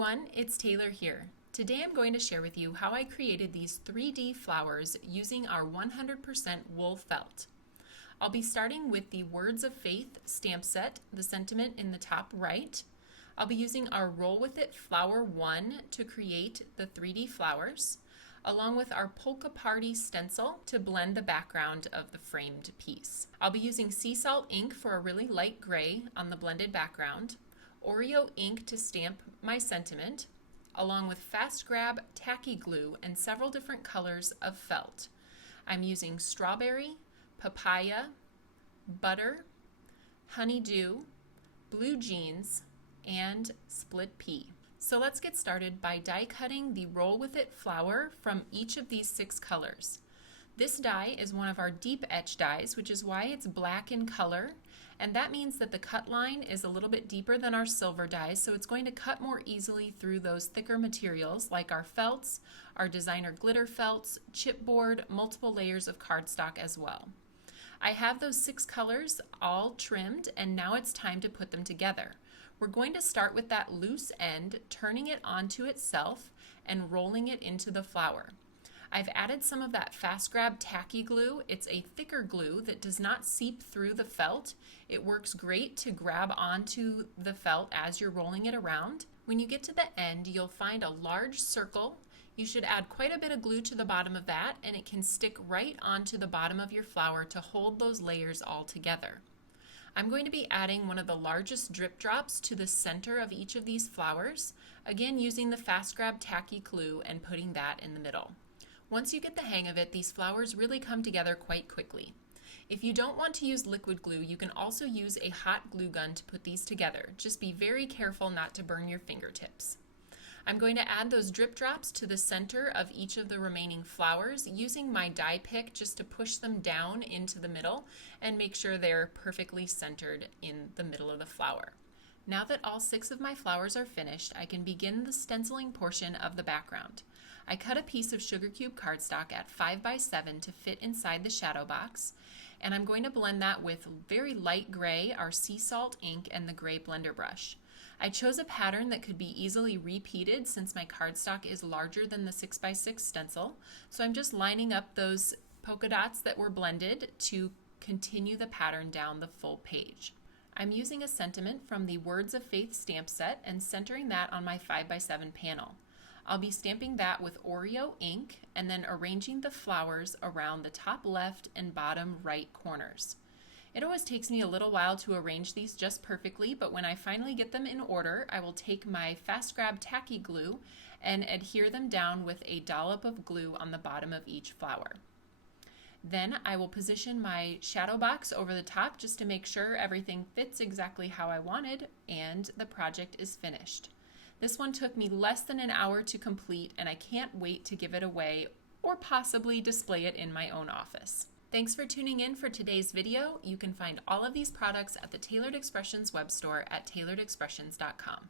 everyone, it's Taylor here. Today I'm going to share with you how I created these 3D flowers using our 100% wool felt. I'll be starting with the Words of Faith stamp set, the sentiment in the top right. I'll be using our Roll With It Flower 1 to create the 3D flowers, along with our Polka Party Stencil to blend the background of the framed piece. I'll be using sea salt ink for a really light gray on the blended background, Oreo ink to stamp my sentiment, along with fast grab tacky glue and several different colors of felt. I'm using strawberry, papaya, butter, honeydew, blue jeans, and split pea. So let's get started by die cutting the Roll With It flower from each of these 6 colors. This die is one of our deep etch dies, which is why it's black in color, and that means that the cut line is a little bit deeper than our silver dies, so it's going to cut more easily through those thicker materials like our felts, our designer glitter felts, chipboard, multiple layers of cardstock as well. I have those 6 colors all trimmed, and now it's time to put them together. We're going to start with that loose end, turning it onto itself and rolling it into the flower. I've added some of that fast grab tacky glue. It's a thicker glue that does not seep through the felt. It works great to grab onto the felt as you're rolling it around. When you get to the end, you'll find a large circle. You should add quite a bit of glue to the bottom of that, and it can stick right onto the bottom of your flower to hold those layers all together. I'm going to be adding one of the largest drip drops to the center of each of these flowers, again using the fast grab tacky glue and putting that in the middle. Once you get the hang of it, these flowers really come together quite quickly. If you don't want to use liquid glue, you can also use a hot glue gun to put these together. Just be very careful not to burn your fingertips. I'm going to add those drip drops to the center of each of the remaining flowers using my die pick just to push them down into the middle and make sure they're perfectly centered in the middle of the flower. Now that all 6 of my flowers are finished, I can begin the stenciling portion of the background. I cut a piece of sugar cube cardstock at 5x7 to fit inside the shadow box, and I'm going to blend that with very light gray, our sea salt ink, and the gray blender brush. I chose a pattern that could be easily repeated since my cardstock is larger than the 6x6 stencil, so I'm just lining up those polka dots that were blended to continue the pattern down the full page. I'm using a sentiment from the Words of Faith stamp set and centering that on my 5x7 panel. I'll be stamping that with Oreo ink and then arranging the flowers around the top left and bottom right corners. It always takes me a little while to arrange these just perfectly, but when I finally get them in order, I will take my fast grab tacky glue and adhere them down with a dollop of glue on the bottom of each flower. Then I will position my shadow box over the top just to make sure everything fits exactly how I wanted, and the project is finished. This one took me less than an hour to complete, and I can't wait to give it away or possibly display it in my own office. Thanks for tuning in for today's video. You can find all of these products at the Tailored Expressions web store at tailoredexpressions.com.